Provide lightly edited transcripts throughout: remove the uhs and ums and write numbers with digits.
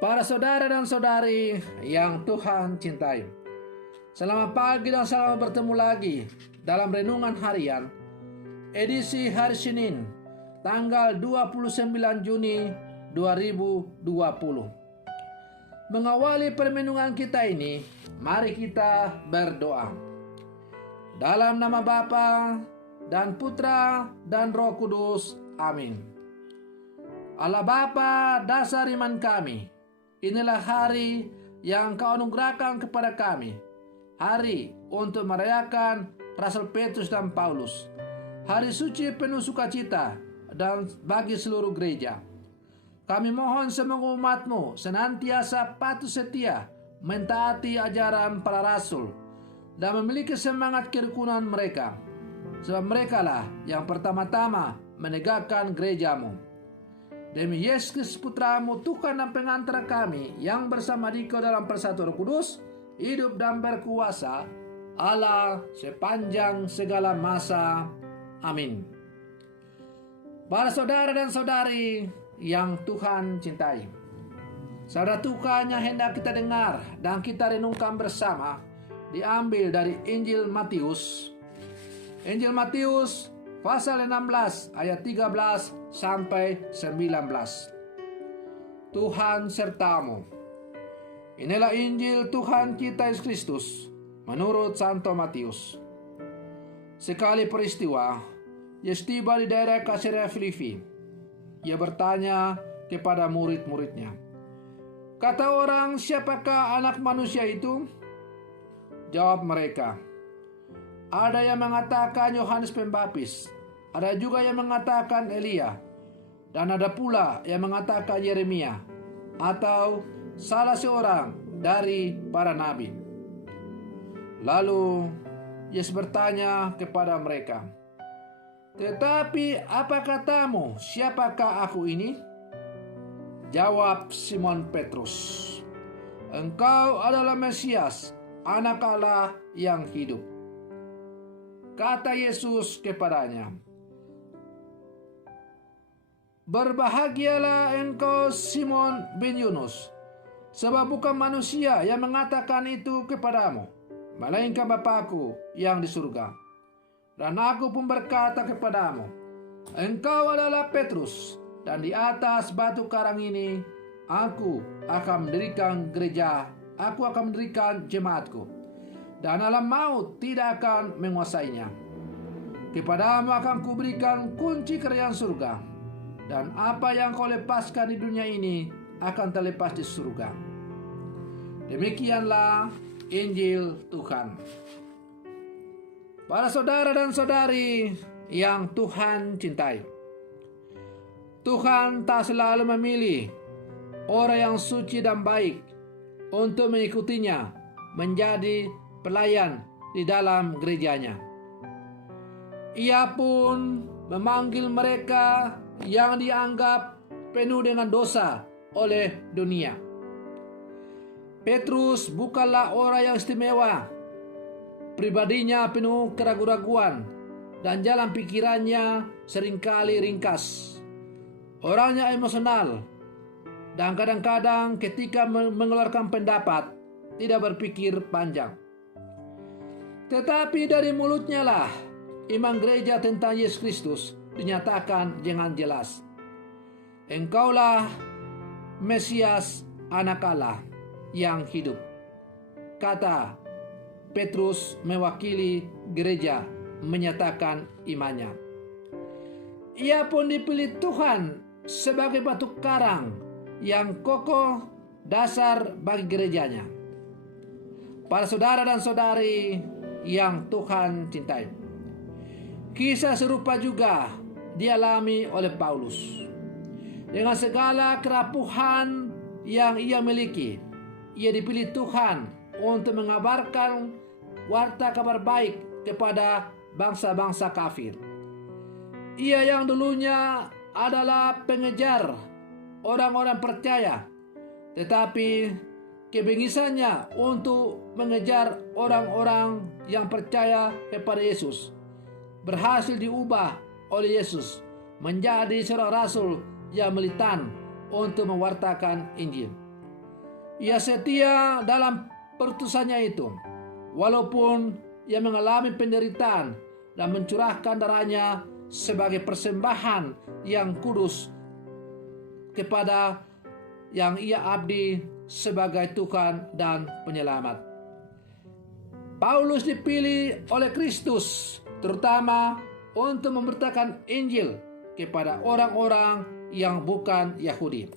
Para saudara dan saudari yang Tuhan cintai, selamat pagi dan selamat bertemu lagi dalam Renungan Harian edisi hari Senin tanggal 29 Juni 2020. Mengawali permenungan kita ini, mari kita berdoa. Dalam nama Bapa dan Putra dan Roh Kudus, amin. Allah Bapa, dasar iman kami, inilah hari yang Kau anugerahkan kepada kami, hari untuk merayakan Rasul Petrus dan Paulus, hari suci penuh sukacita dan bagi seluruh gereja. Kami mohon semoga umat-Mu senantiasa patuh setia mentaati ajaran para rasul dan memiliki semangat kerukunan mereka, sebab merekalah yang pertama-tama menegakkan gereja-Mu. Demi Yesus Putra-Mu, Tuhan dan pengantara kami, yang bersama Dikau dalam persatuan Roh Kudus, hidup dan berkuasa Allah sepanjang segala masa. Amin. Para saudara dan saudari yang Tuhan cintai, sabda Tuhan yang hendak kita dengar dan kita renungkan bersama diambil dari Injil Matius. Injil Matius pasal 16 ayat 13 sampai 19. Tuhan sertamu. Inilah Injil Tuhan kita Yesus Kristus menurut Santo Matius. Sekali peristiwa, Yesus tiba di daerah Kaisarea Filipi. Ia bertanya kepada murid-muridnya, kata orang, siapakah anak manusia itu? Jawab mereka, ada yang mengatakan Yohanes Pembaptis, ada juga yang mengatakan Elia, dan ada pula yang mengatakan Yeremia atau salah seorang dari para nabi. Lalu Yesus bertanya kepada mereka, tetapi apa katamu, siapakah aku ini? Jawab Simon Petrus, engkau adalah Mesias, Anak Allah yang hidup. Kata Yesus kepadanya, berbahagialah engkau Simon bin Yunus, sebab bukan manusia yang mengatakan itu kepadamu, melainkan Bapa-Ku yang di surga. Dan aku pun berkata kepadamu, engkau adalah Petrus, dan di atas batu karang ini aku akan mendirikan gereja, aku akan mendirikan jemaatku, dan alam maut tidak akan menguasainya. Kepadamu akan kuberikan kunci kerajaan surga, dan apa yang kau lepaskan di dunia ini akan terlepas di surga. Demikianlah Injil Tuhan. Para saudara dan saudari yang Tuhan cintai, Tuhan tak selalu memilih orang yang suci dan baik untuk mengikutinya menjadi pelayan di dalam gerejanya. Ia pun memanggil mereka yang dianggap penuh dengan dosa oleh dunia. Petrus bukanlah orang yang istimewa. Pribadinya penuh keraguan-raguan dan jalan pikirannya seringkali ringkas. Orangnya emosional dan kadang-kadang ketika mengeluarkan pendapat tidak berpikir panjang. Tetapi dari mulutnya lah iman gereja tentang Yesus Kristus dinyatakan dengan jelas. Engkaulah Mesias, Anak Allah yang hidup, kata Petrus mewakili gereja menyatakan imannya. Ia pun dipilih Tuhan sebagai batu karang yang kokoh dasar bagi gerejanya. Para saudara dan saudari yang Tuhan cintai, kisah serupa juga dialami oleh Paulus. Dengan segala kerapuhan yang ia miliki, ia dipilih Tuhan untuk mengabarkan warta kabar baik kepada bangsa-bangsa kafir. Ia yang dulunya adalah pengejar orang-orang percaya, tetapi kebengisannya untuk mengejar orang-orang yang percaya kepada Yesus berhasil diubah oleh Yesus menjadi seorang rasul yang militan untuk mewartakan Injil. Ia setia dalam perutusannya itu, walaupun ia mengalami penderitaan dan mencurahkan darahnya sebagai persembahan yang kudus kepada yang ia abdi sebagai Tuhan dan Penyelamat. Paulus dipilih oleh Kristus terutama untuk memberitakan Injil kepada orang-orang yang bukan Yahudi.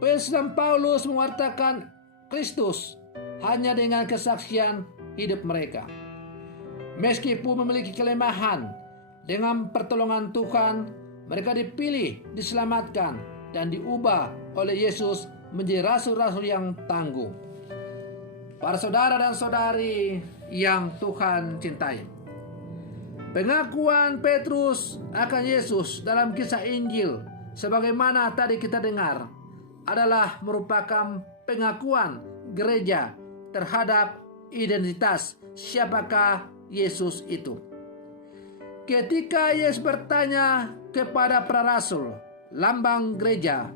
Petrus dan Paulus mewartakan Kristus hanya dengan kesaksian hidup mereka. Meskipun memiliki kelemahan, dengan pertolongan Tuhan, mereka dipilih, diselamatkan, dan diubah oleh Yesus menjadi rasul-rasul yang tangguh. Para saudara dan saudari yang Tuhan cintai, pengakuan Petrus akan Yesus dalam kisah Injil sebagaimana tadi kita dengar adalah merupakan pengakuan gereja terhadap identitas siapakah Yesus itu. Ketika Yesus bertanya kepada para rasul, lambang gereja,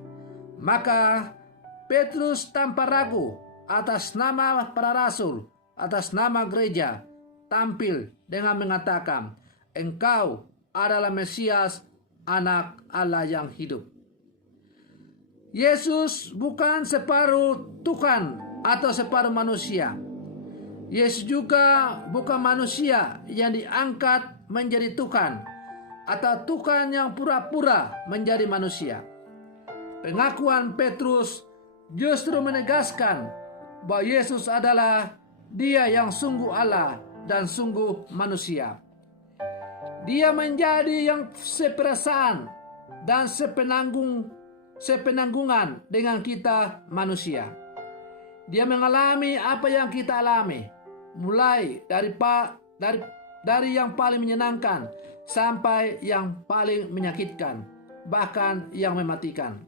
maka Petrus tanpa ragu atas nama para rasul, atas nama gereja, tampil dengan mengatakan, "Engkau adalah Mesias, Anak Allah yang hidup." Yesus bukan separuh Tuhan atau separuh manusia. Yesus juga bukan manusia yang diangkat menjadi Tuhan atau Tuhan yang pura-pura menjadi manusia. Pengakuan Petrus justru menegaskan bahwa Yesus adalah Dia yang sungguh Allah dan sungguh manusia. Dia menjadi yang seperasaan dan sepenanggungan dengan kita manusia. Dia mengalami apa yang kita alami, mulai dari yang paling menyenangkan sampai yang paling menyakitkan, bahkan yang mematikan.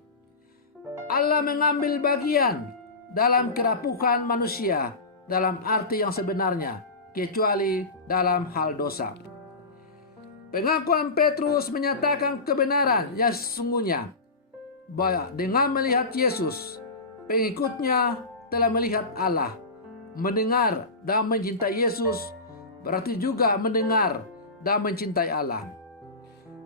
Allah mengambil bagian dalam kerapuhan manusia dalam arti yang sebenarnya, kecuali dalam hal dosa. Pengakuan Petrus menyatakan kebenaran yang sesungguhnya, bahwa dengan melihat Yesus, pengikutnya telah melihat Allah. Mendengar dan mencintai Yesus berarti juga mendengar dan mencintai Allah.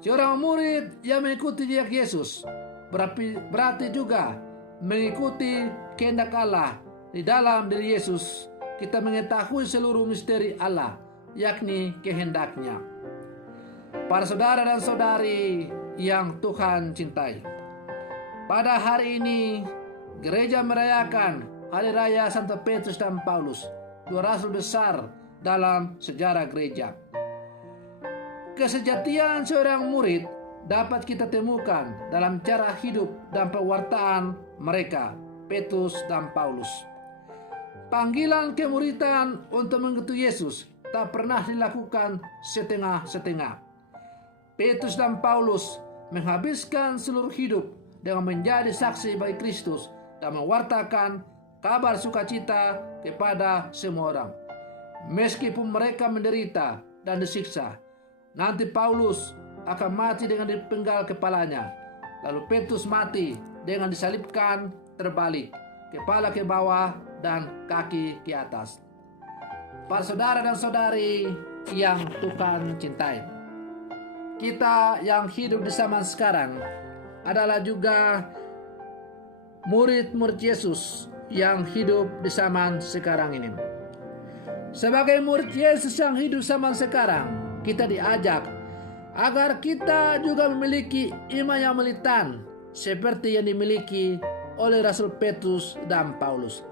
Seorang murid yang mengikuti jejak Yesus berarti juga mengikuti kehendak Allah. Di dalam diri Yesus kita mengetahui seluruh misteri Allah, yakni kehendaknya. Para saudara dan saudari yang Tuhan cintai, pada hari ini gereja merayakan Hari Raya Santo Petrus dan Paulus, dua rasul besar dalam sejarah gereja. Kesejatian seorang murid dapat kita temukan dalam cara hidup dan pewartaan mereka, Petrus dan Paulus. Panggilan kemuridan untuk mengikuti Yesus tak pernah dilakukan setengah-setengah. Petrus dan Paulus menghabiskan seluruh hidup dengan menjadi saksi bagi Kristus dan mewartakan kabar sukacita kepada semua orang. Meskipun mereka menderita dan disiksa, nanti Paulus akan mati dengan dipenggal kepalanya. Lalu Petrus mati dengan disalibkan terbalik, kepala ke bawah dan kaki ke atas. Para saudara dan saudari yang Tuhan cintai, kita yang hidup di zaman sekarang adalah juga murid-murid Yesus yang hidup di zaman sekarang ini. Sebagai murid Yesus yang hidup zaman sekarang, kita diajak agar kita juga memiliki iman yang militan seperti yang dimiliki oleh Rasul Petrus dan Paulus,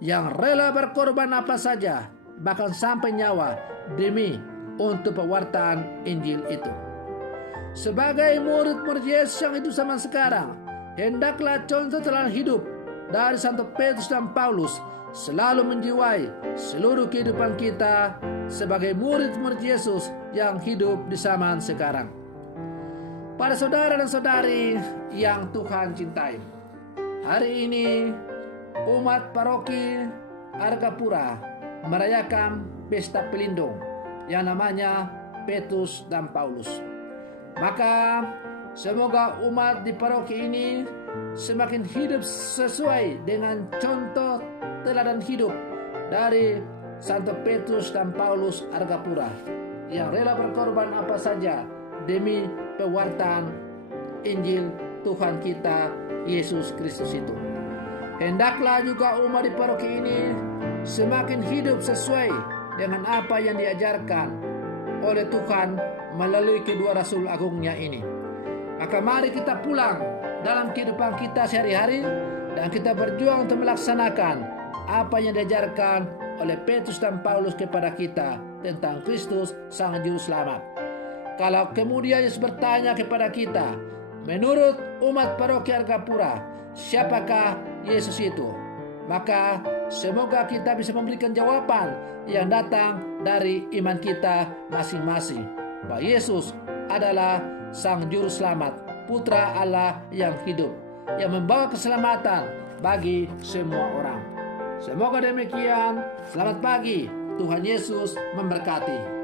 yang rela berkorban apa saja, bahkan sampai nyawa, demi untuk pewartaan Injil itu. Sebagai murid-murid Yesus yang hidup zaman sekarang, hendaklah contoh teladan hidup dari Santo Petrus dan Paulus selalu menjiwai seluruh kehidupan kita sebagai murid-murid Yesus yang hidup di zaman sekarang. Para saudara dan saudari yang Tuhan cintai, hari ini umat paroki Argapura merayakan pesta pelindung yang namanya Petrus dan Paulus. Maka semoga umat di paroki ini semakin hidup sesuai dengan contoh teladan hidup dari Santo Petrus dan Paulus Argapura yang rela berkorban apa saja demi pewartaan Injil Tuhan kita Yesus Kristus itu. Hendaklah juga umat di paroki ini semakin hidup sesuai dengan apa yang diajarkan oleh Tuhan melalui kedua Rasul Agungnya ini. Maka mari kita pulang dalam kehidupan kita sehari-hari dan kita berjuang untuk melaksanakan apa yang diajarkan oleh Petrus dan Paulus kepada kita tentang Kristus Sang Juru Selamat. Kalau kemudian Yesus bertanya kepada kita, menurut umat paroki Argapura, siapakah Yesus itu? Maka semoga kita bisa memberikan jawaban yang datang dari iman kita masing-masing, bahwa Yesus adalah Sang Juru Selamat, Putra Allah yang hidup, yang membawa keselamatan bagi semua orang. Semoga demikian. Selamat pagi. Tuhan Yesus memberkati.